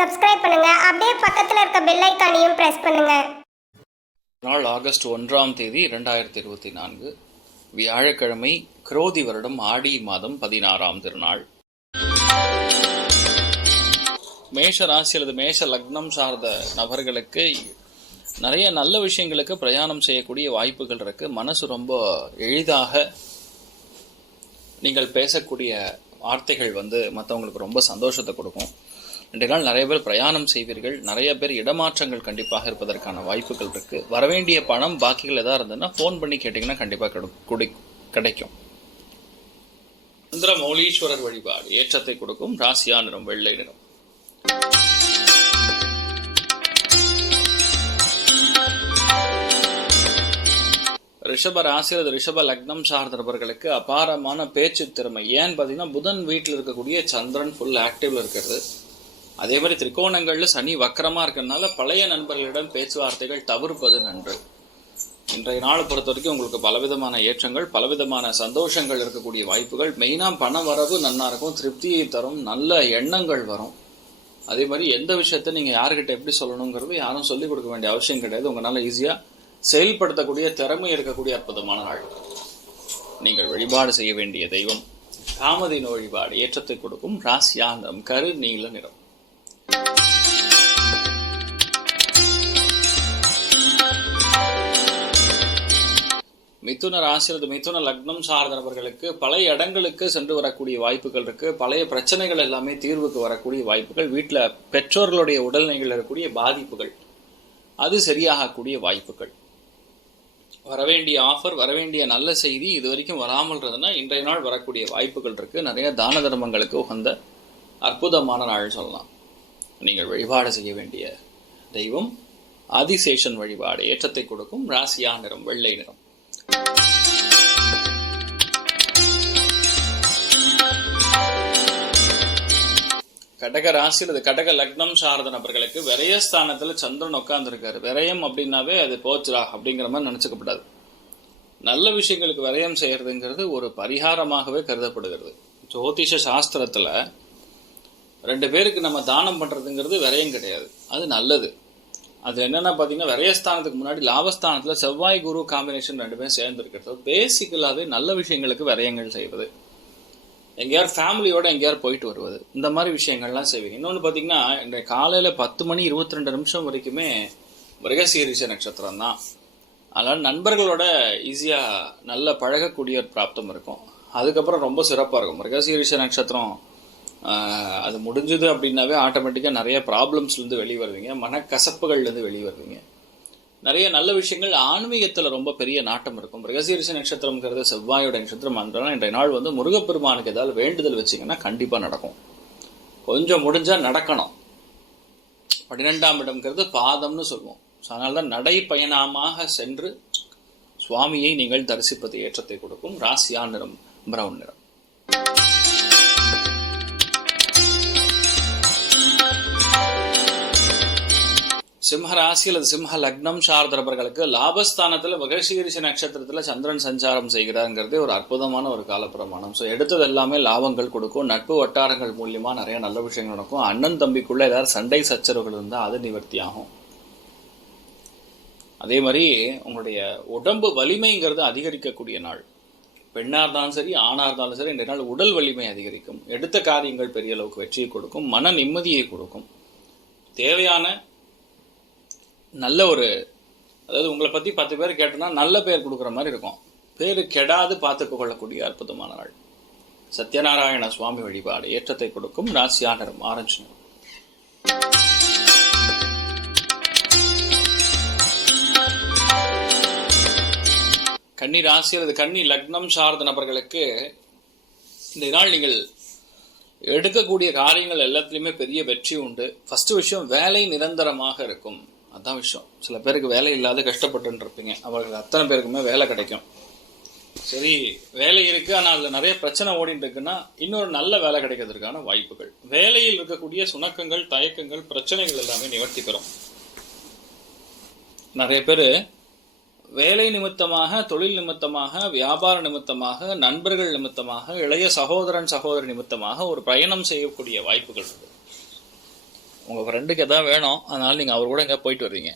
Subscribe பண்ணுங்க. அப்படியே பக்கத்துல இருக்க பெல் ஐகானையும் பிரஸ் பண்ணுங்க. நாள் ஆகஸ்ட் 1ஆம் தேதி 2024 வியாழக்கிழமை, குரோதி வருடம் ஆடி மாதம் 16ஆம் திருநாள். மேஷ ராசி அல்லது மேஷ லக்னம் சார்ந்த நபர்களுக்கு நிறைய நல்ல விஷயங்களுக்கு பிரயாணம் செய்யக்கூடிய வாய்ப்புகள் இருக்கு. மனசு ரொம்ப எளிதாக நீங்கள் பேசக்கூடிய வார்த்தைகள் மற்றவங்களுக்கு ரொம்ப சந்தோஷத்தை கொடுக்கும். இன்றைய நாள் நிறைய பேர் பிரயாணம் செய்வீர்கள். நிறைய பேர் இடமாற்றங்கள் கண்டிப்பாக இருப்பதற்கான வாய்ப்புகள் இருக்கு. வரவேண்டிய பணம் பாக்கிகள் எதாவது இருந்ததுன்னா ஃபோன் பண்ணி கேட்டிங்கன்னா கண்டிப்பாக கிடைக்கும். சந்திரமௌலீஸ்வரர் வழிபாடு ஏற்றத்தை கொடுக்கும். ராசியா நிறம் வெள்ளை நிறம். ரிஷப ராசி அல்லது ரிஷப லக்னம் சார்ந்த நபர்களுக்கு அபாரமான பேச்சு திறமை. ஏன்னு பார்த்தீங்கன்னா புதன் வீட்டில் இருக்கக்கூடிய சந்திரன் ஃபுல் ஆக்டிவ்ல இருக்கிறது. அதே மாதிரி திரிகோணங்கள்ல சனி வக்கரமா இருக்கிறதுனால பழைய நண்பர்களிடம் பேச்சுவார்த்தைகள் தவிர்ப்பது நன்று. இன்றைய நாளை பொறுத்த வரைக்கும் உங்களுக்கு பலவிதமான ஏற்றங்கள், பலவிதமான சந்தோஷங்கள் இருக்கக்கூடிய வாய்ப்புகள். மெயினா பண வரவு நன்னா இருக்கும், திருப்தியை தரும், நல்ல எண்ணங்கள் வரும். அதே மாதிரி எந்த விஷயத்த நீங்க யாருக்கிட்ட எப்படி சொல்லணுங்கிறது யாரும் சொல்லிக் கொடுக்க வேண்டிய அவசியம் கிடையாது. உங்களால ஈஸியா செயல்படுத்தக்கூடிய திறமை இருக்கக்கூடிய அற்புதமான நாள். நீங்கள் வழிபாடு செய்ய வேண்டிய தெய்வம் காமதேனு வழிபாடு ஏற்றத்தை கொடுக்கும். ராசியா நிறம் கரு நீல நிறம். மிதுன ராசி அல்லது மிதுன லக்னம் சார்ந்த நபர்களுக்கு பழைய இடங்களுக்கு சென்று வரக்கூடிய வாய்ப்புகள் இருக்கு. பழைய பிரச்சனைகள் எல்லாமே தீர்வுக்கு வரக்கூடிய வாய்ப்புகள். வீட்டில் பெற்றோர்களுடைய உடல்நிலைகள் இருக்கக்கூடிய பாதிப்புகள் அது சரியாகக்கூடிய வாய்ப்புகள். வரவேண்டிய ஆஃபர், வரவேண்டிய நல்ல செய்தி இது வரைக்கும் வராமல் இருந்ததுன்னா இன்றைய நாள் வரக்கூடிய வாய்ப்புகள் இருக்கு. நிறைய தான தர்மங்களுக்கு உகந்த அற்புதமான நாள் சொல்லலாம். நீங்கள் வழிபாடு செய்ய வேண்டிய தெய்வம் ஆதிசேஷன் வழிபாடு ஏற்றத்தை கொடுக்கும். ராசியா நிறம் வெள்ளை நிறம். கடக ராசி அல்லது கடக லக்னம் சார்ந்த நபர்களுக்கு விரயஸ்தானத்துல சந்திரன் உட்கார்ந்து இருக்காரு. விரயம் அப்படின்னாவே அது போச்சுரா அப்படிங்கிற மாதிரி நினைச்சுக்கப்படாது. நல்ல விஷயங்களுக்கு விரயம் செய்யறதுங்கிறது ஒரு பரிகாரமாகவே கருதப்படுகிறது. ஜோதிஷ சாஸ்திரத்துல 2 பேருக்கு நம்ம தானம் பண்றதுங்கிறது விரயம் கிடையாது, அது நல்லது. அது என்னன்னா பாத்தீங்கன்னா விரயஸ்தானத்துக்கு முன்னாடி லாபஸ்தானத்துல செவ்வாய் குரு காம்பினேஷன் 2 பேரும் சேர்ந்து இருக்கிறது. பேசிக்கலாவே நல்ல விஷயங்களுக்கு விரயங்கள் செய்வது, எங்கேயாவது ஃபேமிலியோட எங்கேயாவது போயிட்டு வருவது, இந்த மாதிரி விஷயங்கள்லாம் செய்வீங்க. இன்னொன்று பார்த்தீங்கன்னா இன்றைய காலையில் 10:22 வரைக்குமே மிருகசீரிஷ நட்சத்திரம் தான். அதனால் நண்பர்களோட ஈஸியாக நல்ல பழகக்கூடிய ஒரு பிராப்தம் இருக்கும். அதுக்கப்புறம் ரொம்ப சிறப்பாக இருக்கும். மிருகசீரிஷ நட்சத்திரம் அது முடிஞ்சது அப்படின்னாவே ஆட்டோமேட்டிக்காக நிறைய ப்ராப்ளம்ஸ்லேருந்து வெளியே வருவீங்க, மனக்கசப்புகள்லேருந்து வெளியே வருவீங்க. நிறைய நல்ல விஷயங்கள், ஆன்மீகத்தில் ரொம்ப பெரிய நாட்டம் இருக்கும். மிருகசீரிஷ நட்சத்திரம்ங்கிறது செவ்வாயோட நட்சத்திரம். அதனால இன்றைய நாள் முருகப்பெருமானுக்கு ஏதாவது வேண்டுதல் வச்சிங்கன்னா கண்டிப்பாக நடக்கும். கொஞ்சம் முடிஞ்சால் நடக்கணும். 12ஆம் இடம்ங்கிறது பாதம்னு சொல்லுவோம். அதனால தான் நடைப்பயணமாக சென்று சுவாமியை நீங்கள் தரிசிப்பது ஏற்றத்தை கொடுக்கும். ராசியா நிறம் பிரவுன் நிறம். சிம்ம ராசி அல்லது சிம்ம லக்னம் சார்ந்தவர்களுக்கு லாபஸ்தானத்துல மிருகசீரிஷ நட்சத்திரத்துல சந்திரன் சஞ்சாரம் செய்கிறாருங்கிறதே ஒரு அற்புதமான ஒரு காலப்பிரமாணம். ஸோ எடுத்தது எல்லாமே லாபங்கள் கொடுக்கும். நட்பு வட்டாரங்கள் மூலியமா நிறைய நல்ல விஷயங்கள் நடக்கும். அண்ணன் தம்பிக்குள்ள ஏதாவது சண்டை சச்சரவுகள் இருந்தால் அது நிவர்த்தி ஆகும். அதே மாதிரி உங்களுடைய உடம்பு வலிமைங்கிறது அதிகரிக்கக்கூடிய நாள். பெண்ணா இருந்தாலும் சரி, ஆணா இருந்தாலும் சரி, இன்றைய நாள் உடல் வலிமை அதிகரிக்கும். எடுத்த காரியங்கள் பெரிய அளவுக்கு வெற்றியை கொடுக்கும், மன நிம்மதியை கொடுக்கும். தேவையான நல்ல அதாவது உங்களை பற்றி 10 பேர் கேட்டோன்னா நல்ல பேர் கொடுக்குற மாதிரி இருக்கும். பேரு கெடாது பார்த்துக்க கொள்ளக்கூடிய அற்புதமான நாள். சத்யநாராயண சுவாமி வழிபாடு ஏற்றத்தை கொடுக்கும். ராசியா நிறம் ஆரஞ்சு நிறம். கன்னி ராசி அல்லது கன்னி லக்னம் சார்ந்த நபர்களுக்கு இந்த நாள் நீங்கள் எடுக்கக்கூடிய காரியங்கள் எல்லாத்துலேயுமே பெரிய வெற்றி உண்டு. ஃபர்ஸ்ட் விஷயம், வேலை நிரந்தரமாக இருக்கும். அதான் விஷயம். சில பேருக்கு வேலை இல்லாத கஷ்டப்பட்டு இருப்பீங்க. அவர்கள் அத்தனை பேருக்குமே வேலை கிடைக்கும். சரி, வேலை இருக்கு, ஆனால் அதில் நிறைய பிரச்சனை ஓடிட்டு இருக்குன்னா இன்னொரு நல்ல வேலை கிடைக்கிறதுக்கான வாய்ப்புகள். வேலையில் இருக்கக்கூடிய சுணக்கங்கள், தயக்கங்கள், பிரச்சனைகள் எல்லாமே நிவர்த்தி பெறும். நிறைய பேர் வேலை நிமித்தமாக, தொழில் நிமித்தமாக, வியாபார நிமித்தமாக, நண்பர்கள் நிமித்தமாக, இளைய சகோதரன் சகோதரி நிமித்தமாக ஒரு பயணம் செய்யக்கூடிய வாய்ப்புகள் இருக்கு. உங்கள் ஃப்ரெண்டுக்கு எதாவது வேணும், அதனால் நீங்கள் அவர் கூட எங்கே போயிட்டு வருவீங்க.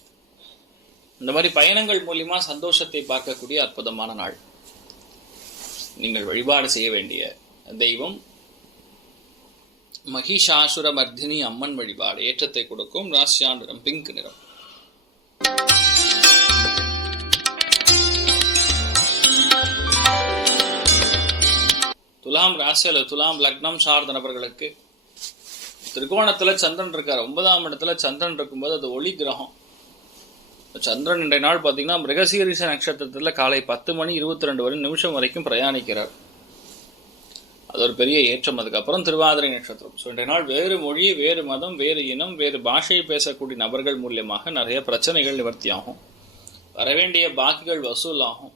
இந்த மாதிரி பயணங்கள் மூலிமா சந்தோஷத்தை பார்க்கக்கூடிய அற்புதமான நாள். நீங்கள் வழிபாடு செய்ய வேண்டிய தெய்வம் மகிஷாசுர மர்தினி அம்மன் வழிபாடு. ஏற்றத்தை கொடுக்கும். ராசியா நிறம் பிங்க் நிறம். துலாம் ராசி அல்லது துலாம் லக்னம் சார்ந்த நபர்களுக்கு திரிகோணத்துல சந்திரன் இருக்கார். 9ஆம் இடத்துல சந்திரன் இருக்கும்போது அது ஒளி கிரகம். சந்திரன் இன்றைய நாள் பார்த்தீங்கன்னா மிருகசீரிஷ நட்சத்திரத்தில் காலை 10:22 வரைக்கும் பிரயாணிக்கிறார். அது ஒரு பெரிய ஏற்றம். அதுக்கப்புறம் திருவாதிரை நட்சத்திரம். ஸோ இன்றைய நாள் வேறு மொழி, வேறு மதம், வேறு இனம், வேறு பாஷையை பேசக்கூடிய நபர்கள் மூலியமாக நிறைய பிரச்சனைகள் நிவர்த்தியாகும். வரவேண்டிய பாக்கிகள் வசூலாகும்.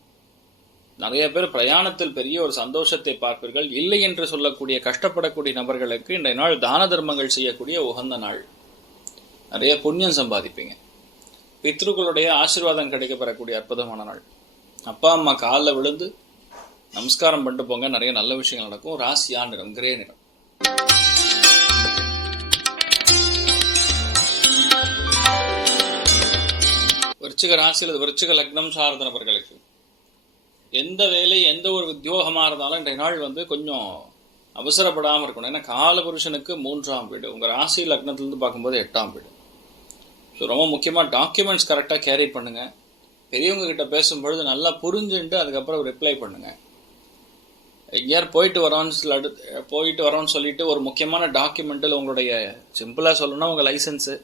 நிறைய பேர் பிரயாணத்தில் பெரிய ஒரு சந்தோஷத்தை பார்ப்பீர்கள். இல்லை என்று சொல்லக்கூடிய கஷ்டப்படக்கூடிய நபர்களுக்கு இன்றைய நாள் தான தர்மங்கள் செய்யக்கூடிய உகந்த நாள். நிறைய புண்ணியம் சம்பாதிப்பீங்க. பித்ருக்களுடைய ஆசீர்வாதம் கிடைக்க பெறக்கூடிய அற்புதமான நாள். அப்பா அம்மா காலில் விழுந்து நமஸ்காரம் பண்ணிட்டு போங்க. நிறைய நல்ல விஷயங்கள் நடக்கும். ராசியா நிறம் கிரே நிறம். விருச்சிக ராசி அல்லது விருச்சிக லக்னம் சார்ந்த நபர்களுக்கு எந்த வேலை, எந்த ஒரு உத்தியோகமாக இருந்தாலும் இன்றைய நாள் கொஞ்சம் அவசரப்படாமல் இருக்கணும். ஏன்னா காலபுருஷனுக்கு 3ஆம் வீடு, உங்கள் ராசி லக்னத்திலிருந்து பார்க்கும்போது 8ஆம் வீடு. ஸோ ரொம்ப முக்கியமாக டாக்குமெண்ட்ஸ் கரெக்டாக கேரி பண்ணுங்கள். பெரியவங்க கிட்ட பேசும்பொழுது நல்லா புரிஞ்சுட்டு அதுக்கப்புறம் ரிப்ளை பண்ணுங்கள். எங்கேயார் போயிட்டு வரோன்னு சொல்லிட்டு ஒரு முக்கியமான டாக்குமெண்ட்டில் உங்களுடைய சிம்பிளாக சொல்லணும்னா உங்கள் லைசன்ஸு,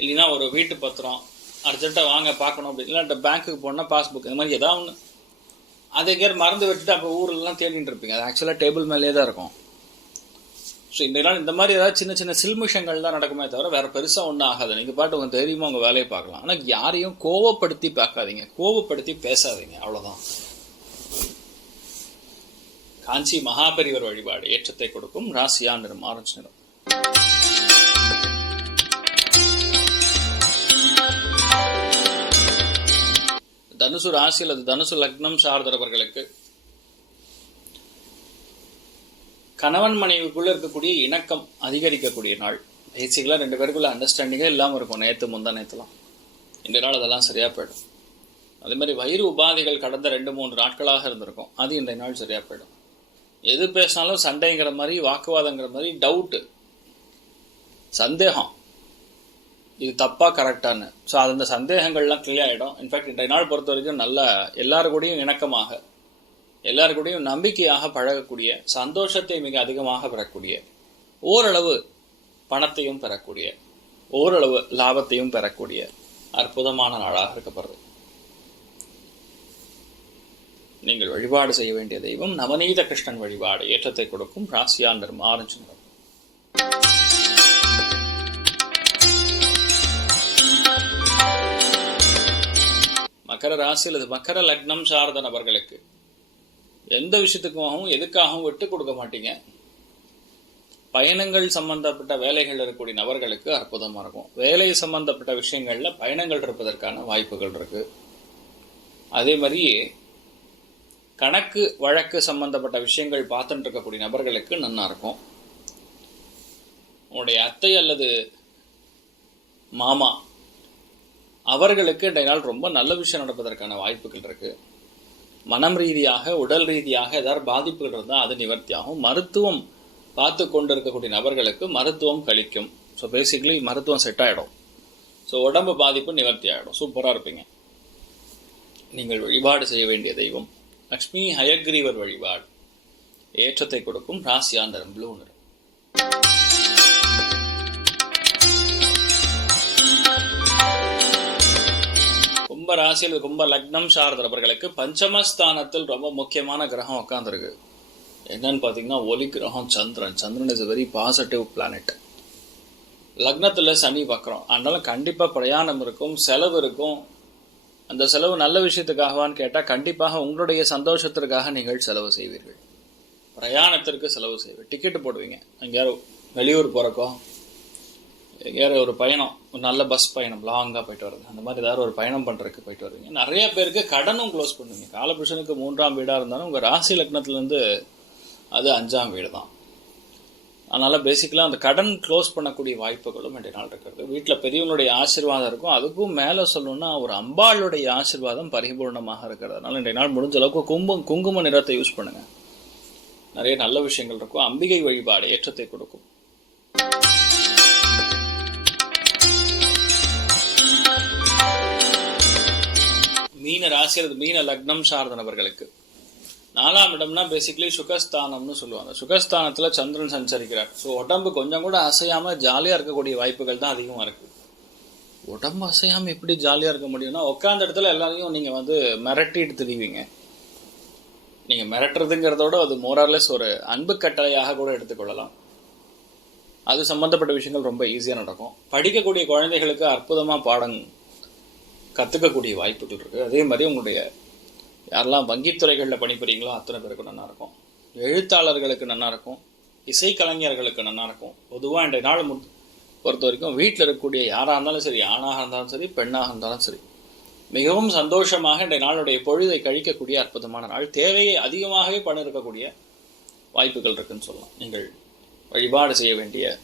இல்லைன்னா ஒரு வீட்டு பத்திரம் அர்ஜென்ட்டாக வாங்க பார்க்கணும் அப்படி, இல்லைன்னா பேங்க்குக்கு போனால் பாஸ்புக், இந்த மாதிரி ஏதாவது ஒன்று அதை எங்கேயார் மறந்து வச்சுட்டு அப்போ ஊரெல்லாம் தேடிட்டு இருப்பீங்க. அது ஆக்சுவலாக டேபிள் மேலே தான் இருக்கும். ஸோ இந்த நாள் இந்த மாதிரி ஏதாவது சின்ன சின்ன சில்மிஷங்கள் தான் நடக்குமே தவிர வேறு பெருசாக ஒன்றும் ஆகாது. நீங்கள் பாட்டு உங்கள் தைரியமாக உங்கள் வேலையை பார்க்கலாம். ஆனால் யாரையும் கோவப்படுத்தி பார்க்காதீங்க, கோவப்படுத்தி பேசாதீங்க, அவ்வளோதான். காஞ்சி மகாபெரிவர் வழிபாடு. ஏற்றத்தை கொடுக்கும். ராசியா நிறம் ஆரஞ்சு நிறம். தனுசு ராசி அல்லது தனுசு லக்னம் சார்ந்தவர்களுக்கு கணவன் மனைவிக்குள்ள இருக்கக்கூடிய இணக்கம் அதிகரிக்கக்கூடிய நாள். பேசிக்கலாக 2 பேருக்குள்ள அண்டர்ஸ்டாண்டிங்கே இல்லாமல் இருக்கும். நேற்று முந்தானேத்துலாம் இந்த நாள் அதெல்லாம் சரியாக போயிடும். அதே மாதிரி வயிறு உபாதைகள் கடந்த 2-3 நாட்களாக இருந்திருக்கும். அது இன்றைய நாள் சரியாக போயிடும். எது பேசினாலும் சண்டைங்கிற மாதிரி, வாக்குவாதங்கிற மாதிரி, டவுட்டு, சந்தேகம், இது தப்பா கரெக்டானு. ஸோ அந்த சந்தேகங்கள்லாம் கிளியர் ஆகிடும். இன்ஃபேக்ட் இன்றைய நாள் பொறுத்த வரைக்கும் நல்ல எல்லாரு கூடயும் இணக்கமாக, எல்லாரு கூடயும் நம்பிக்கையாக பழகக்கூடிய, சந்தோஷத்தை மிக அதிகமாக பெறக்கூடிய, ஓரளவு பணத்தையும் பெறக்கூடிய, ஓரளவு லாபத்தையும் பெறக்கூடிய அற்புதமான நாளாக இருக்கப்படுறது. நீங்கள் வழிபாடு செய்ய வேண்டிய தெய்வம் நவநீத கிருஷ்ணன் வழிபாடு. ஏற்றத்தை கொடுக்கும். ராசியா நிறம் ஆரஞ்சு நிறம். மகர ராசி அல்லது மகர லக்னம் சார்ந்த நபர்களுக்கு எந்த விஷயத்துக்காகவும் எதுக்காகவும் விட்டு கொடுக்க மாட்டீங்க. பயணங்கள் சம்பந்தப்பட்ட வேலைகள் இருக்கக்கூடிய நபர்களுக்கு அற்புதமாக இருக்கும். வேலை சம்பந்தப்பட்ட விஷயங்கள்ல பயணங்கள் இருப்பதற்கான வாய்ப்புகள் இருக்கு. அதே மாதிரி கணக்கு வழக்கு சம்பந்தப்பட்ட விஷயங்கள் பார்த்துட்டு இருக்கக்கூடிய நபர்களுக்கு நன்னா இருக்கும். உங்களுடைய அத்தை அல்லது மாமா அவர்களுக்கு இன்றைய நாள் ரொம்ப நல்ல விஷயம் நடப்பதற்கான வாய்ப்புகள் இருக்கு. மனம் ரீதியாக, உடல் ரீதியாக ஏதாவது பாதிப்புகள் இருந்தால் அது நிவர்த்தியாகும். மருத்துவம் பார்த்து கொண்டு இருக்கக்கூடிய நபர்களுக்கு மருத்துவம் கழிக்கும். ஸோ பேசிக்கலி மருத்துவம் செட் ஆகிடும். ஸோ உடம்பு பாதிப்பு நிவர்த்தி ஆகிடும். சூப்பராக இருப்பீங்க. நீங்கள் வழிபாடு செய்ய வேண்டிய தெய்வம் லக்ஷ்மி ஹயக்ரீவர் வழிபாடு. ஏற்றத்தை கொடுக்கும். ராசியா நிறம் ப்ளூ நிறம். கும்ப ராசியில் கும்ப லக்னம் சார்ந்தவர்களுக்கு பஞ்சமஸ்தானத்தில் ரொம்ப முக்கியமான கிரகம் உட்காந்துருக்கு. என்னன்னு பார்த்தீங்கன்னா ஒலி கிரகம் சந்திரன். Chandran is a very positive planet. லக்னத்தில் சனி வக்ரம். அதனால கண்டிப்பாக பிரயாணம் இருக்கும், செலவு இருக்கும். அந்த செலவு நல்ல விஷயத்துக்காகவான்னு கேட்டால் கண்டிப்பாக உங்களுடைய சந்தோஷத்திற்காக நீங்கள் செலவு செய்வீர்கள். பிரயாணத்திற்கு செலவு செய்வீர்கள். டிக்கெட்டு போடுவீங்க. எங்கேயாவது வெளியூர் போகிறக்கோ, எங்கேயாவது ஒரு பயணம், ஒரு நல்ல பஸ் பயணம், லாங்காக போயிட்டு வருது, அந்த மாதிரி ஏதாவது ஒரு பயணம் பண்ணுறதுக்கு போயிட்டு வருவீங்க. நிறைய பேருக்கு கடனும் க்ளோஸ் பண்ணுவீங்க. காலபுருஷனுக்கு 3ஆம் வீடாக இருந்தாலும் உங்கள் ராசி லக்னத்துலேருந்து அது 5ஆம் வீடு தான். அதனால் பேசிக்கலாக அந்த கடன் க்ளோஸ் பண்ணக்கூடிய வாய்ப்புகளும் இன்றைய நாள் இருக்கிறது. வீட்டில் பெரியவங்களுடைய ஆசீர்வாதம் இருக்கும். அதுக்கும் மேலே சொல்லணும்னா ஒரு அம்பாளுடைய ஆசீர்வாதம் பரிபூர்ணமாக இருக்கிறது. அதனால் இன்றைய நாள் முடிஞ்ச அளவுக்கு குங்கும நிறத்தை யூஸ் பண்ணுங்கள். நிறைய நல்ல விஷயங்கள் இருக்கும். அம்பிகை வழிபாடு ஏற்றத்தை கொடுக்கும். மீன ராசி அல்லது மீன லக்னம் சார்ந்த நபர்களுக்கு 4ஆம் இடம்னா பேசிக்கலி சுகஸ்தானம்னு சொல்லுவாங்க. சுகஸ்தானத்தில் சந்திரன் சஞ்சரிக்கிறார். ஸோ உடம்பு கொஞ்சம் கூட அசையாமல் ஜாலியாக இருக்கக்கூடிய வாய்ப்புகள் தான் அதிகமாக இருக்குது. உடம்பு அசையாமல் எப்படி ஜாலியாக இருக்க முடியும்னா உட்காந்த இடத்துல எல்லாரையும் நீங்கள் மிரட்டிட்டு திரிவீங்க. நீங்கள் மிரட்டுறதுங்கிறதோட அது மோரார்லெஸ் ஒரு அன்பு கட்டளையாக கூட எடுத்துக்கொள்ளலாம். அது சம்மந்தப்பட்ட விஷயங்கள் ரொம்ப ஈஸியாக நடக்கும். படிக்கக்கூடிய குழந்தைகளுக்கு அற்புதமாக பாடம் கற்றுக்கக்கூடிய வாய்ப்புகள் இருக்குது. அதே மாதிரி உங்களுடைய யாரெல்லாம் வங்கித்துறைகளில் பணிபுரிங்களோ அத்தனை பேருக்கு நல்லா இருக்கும். எழுத்தாளர்களுக்கு நல்லா இருக்கும். இசைக்கலைஞர்களுக்கு நல்லா இருக்கும். பொதுவாக இன்றைய நாள் பொறுத்த வரைக்கும் வீட்டில் இருக்கக்கூடிய யாராக இருந்தாலும் சரி, ஆணாக இருந்தாலும் சரி, பெண்ணாக இருந்தாலும் சரி, மிகவும் சந்தோஷமாக இன்றைய நாளுடைய பொழுதை கழிக்கக்கூடிய அற்புதமான நாள். தேவையை அதிகமாகவே பண்ணிருக்கக்கூடிய வாய்ப்புகள் இருக்குன்னு சொல்லலாம். நீங்கள் வழிபாடு செய்ய வேண்டிய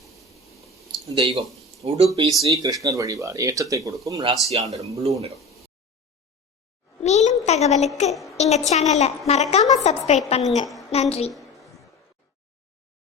தெய்வம் உடுப்பி ஸ்ரீ கிருஷ்ணர் வழிபாடு ஏற்றத்தை கொடுக்கும். ராசியா நிறம் ப்ளூ நிறம். மேலும் தகவலுக்கு எங்கள் சேனலை மறக்காமல் சப்ஸ்கிரைப் பண்ணுங்கள். நன்றி.